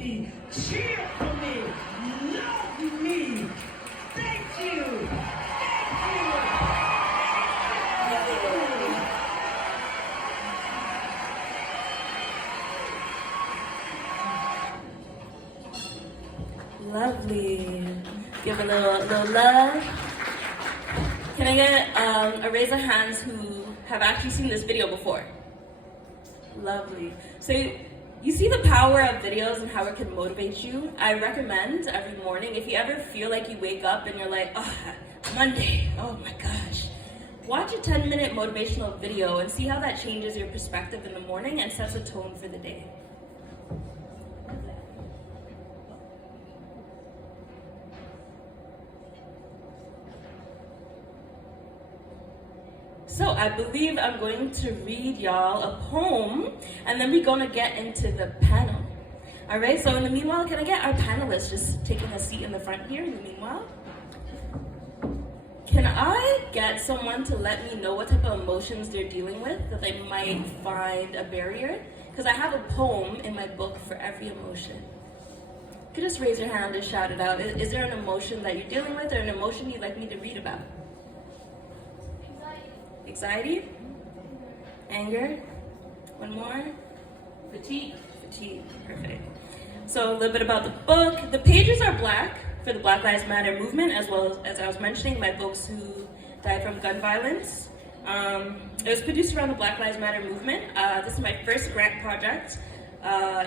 me, cheer for me, love me. Thank you. Thank you. Lovely. Give a little love. Can I get a raise of hands who have actually seen this video before? Lovely. So you see the power of videos and how it can motivate you. I recommend every morning, if you ever feel like you wake up and you're like, oh, Monday, oh my gosh. Watch a 10-minute motivational video and see how that changes your perspective in the morning and sets a tone for the day. So I believe I'm going to read y'all a poem, and then we're gonna get into the panel. All right, so in the meanwhile, can I get our panelists just taking a seat in the front here in the meanwhile? Can I get someone to let me know what type of emotions they're dealing with that they might find a barrier? Because I have a poem in my book for every emotion. You could just raise your hand and shout it out. Is there an emotion that you're dealing with or an emotion you'd like me to read about? Anxiety? Anger? One more? Fatigue? Fatigue. Perfect. So a little bit about the book. The pages are black for the Black Lives Matter movement, as well as I was mentioning, my folks who died from gun violence. It was produced around the Black Lives Matter movement. This is my first grant project.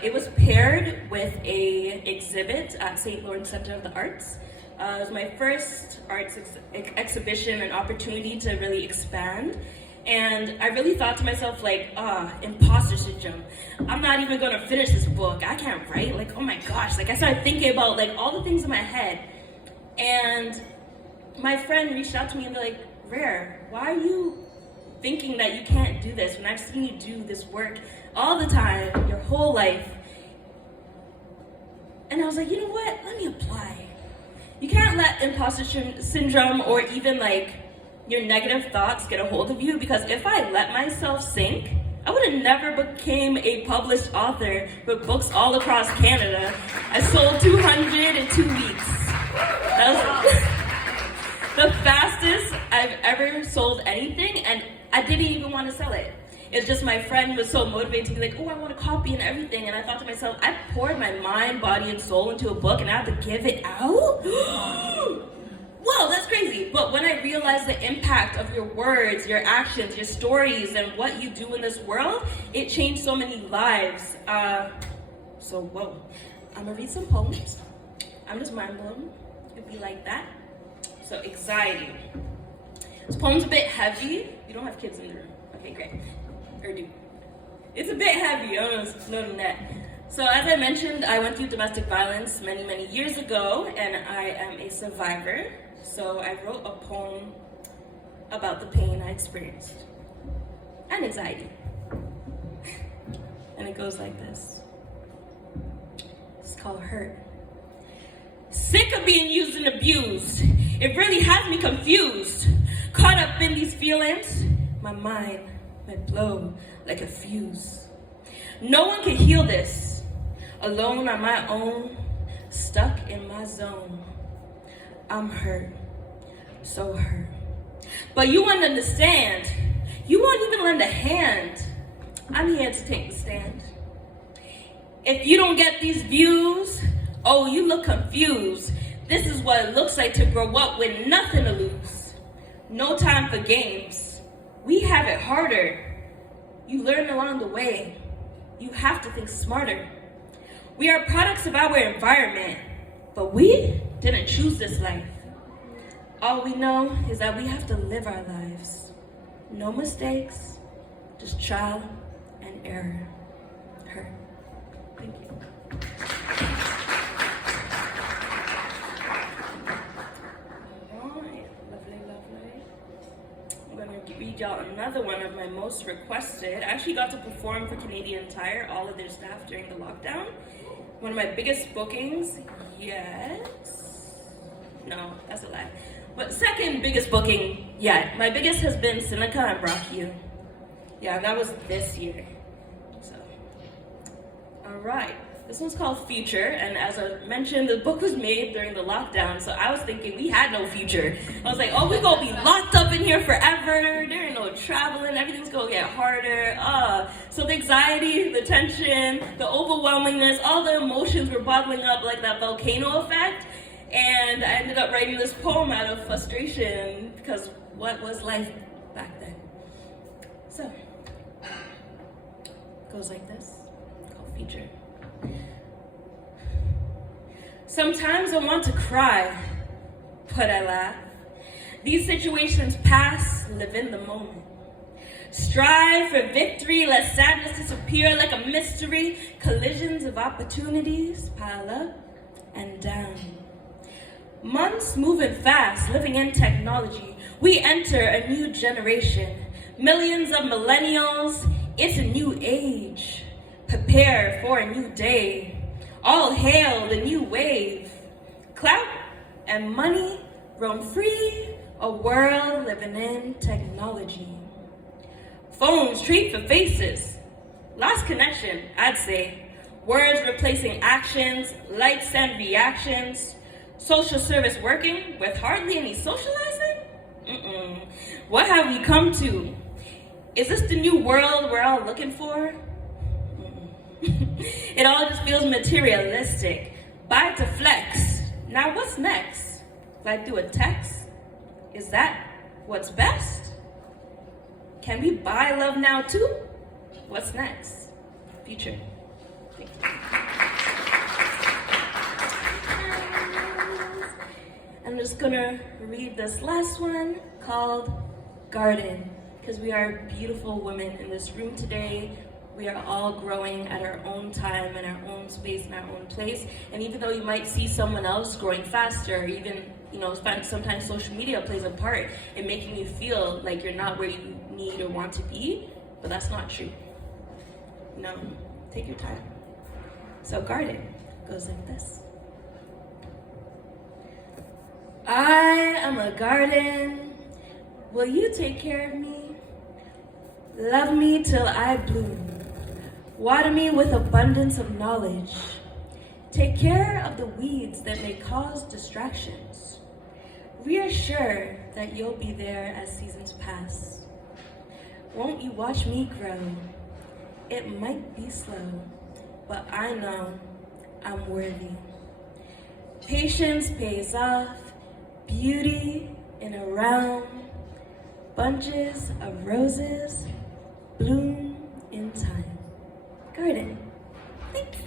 It was paired with an exhibit at St. Lawrence Center of the Arts. It was my first arts exhibition and opportunity to really expand. And I really thought to myself, like, imposter syndrome. I'm not even gonna finish this book. I can't write. Like, oh my gosh. Like, I started thinking about, like, all the things in my head. And my friend reached out to me and they're like, Rare, why are you thinking that you can't do this when I've seen you do this work all the time, your whole life? And I was like, you know what? Let me apply. You can't let imposter syndrome or even like your negative thoughts get a hold of you, because if I let myself sink, I would have never became a published author with books all across Canada. I sold 200 in 2 weeks. That was the fastest I've ever sold anything, and I didn't even want to sell it. It's just my friend was so motivated to be like, oh, I want a copy and everything. And I thought to myself, I poured my mind, body, and soul into a book and I have to give it out? Whoa, that's crazy. But when I realized the impact of your words, your actions, your stories, and what you do in this world, it changed so many lives. Whoa. I'm gonna read some poems. I'm just mind blown. It'd be like that. So, anxiety. This poem's a bit heavy. You don't have kids in the room. Okay, great. Or do. It's a bit heavy, noting that. So as I mentioned, I went through domestic violence many, many years ago, and I am a survivor. So I wrote a poem about the pain I experienced and anxiety. And it goes like this. It's called Hurt. Sick of being used and abused. It really has me confused. Caught up in these feelings, my mind might blow like a fuse. No one can heal this. Alone on my own, stuck in my zone. I'm hurt, so hurt. But you won't understand. You won't even lend a hand. I'm here to take the stand. If you don't get these views, oh, you look confused. This is what it looks like to grow up with nothing to lose. No time for games. We have it harder. You learn along the way. You have to think smarter. We are products of our environment, but we didn't choose this life. All we know is that we have to live our lives. No mistakes, just trial and error. Hurt. Thank you. Read y'all another one of my most requested. I actually got to perform for Canadian Tire, all of their staff during the lockdown. One of my biggest bookings yet. No, that's a lie. But second biggest booking yet. My biggest has been Seneca and Brockview. Yeah, that was this year. So, all right. This one's called Future, and as I mentioned, the book was made during the lockdown, so I was thinking we had no future. I was like, oh, we're gonna be locked up in here forever, there ain't no traveling, everything's gonna get harder. So the anxiety, the tension, the overwhelmingness, all the emotions were bottling up like that volcano effect, and I ended up writing this poem out of frustration, because what was life back then? So, it goes like this, called Future. Sometimes I want to cry, but I laugh. These situations pass, live in the moment. Strive for victory, let sadness disappear like a mystery. Collisions of opportunities pile up and down. Months moving fast, living in technology. We enter a new generation. Millions of millennials, it's a new age. Prepare for a new day. All hail the new wave. Clout and money roam free, a world living in technology. Phones treat for faces. Lost connection, I'd say. Words replacing actions, likes and reactions. Social service working with hardly any socializing? What have we come to? Is this the new world we're all looking for? It all just feels materialistic. Buy to flex. Now what's next? Like do a text? Is that what's best? Can we buy love now too? What's next? Future. Thank you. I'm just gonna read this last one called Garden, because we are beautiful women in this room today. We are all growing at our own time, in our own space, in our own place. And even though you might see someone else growing faster, even, sometimes social media plays a part in making you feel like you're not where you need or want to be, but that's not true. No, take your time. So Garden goes like this. I am a garden. Will you take care of me? Love me till I bloom. Water me with abundance of knowledge. Take care of the weeds that may cause distractions. Reassure that you'll be there as seasons pass. Won't you watch me grow? It might be slow, but I know I'm worthy. Patience pays off, beauty in a realm. Bunches of roses bloom in time. Garden. Thanks.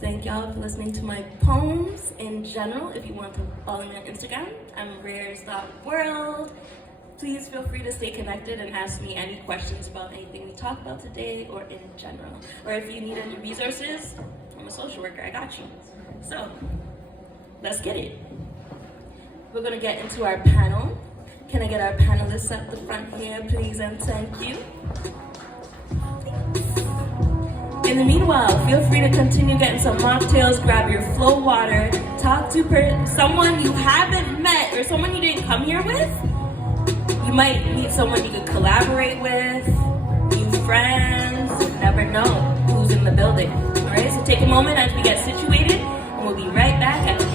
Thank y'all for listening to my poems in general. If you want to follow me on Instagram, I'm rares.world. Please feel free to stay connected and ask me any questions about anything we talked about today or in general. Or if you need any resources, I'm a social worker, I got you. So, let's get it. We're gonna get into our panel. Can I get our panelists at the front here, please, and thank you. In the meanwhile, feel free to continue getting some mocktails, grab your flow water, talk to someone you haven't met or someone you didn't come here with. You might meet someone you could collaborate with, new friends, never know who's in the building. All right, so take a moment as we get situated, and we'll be right back at the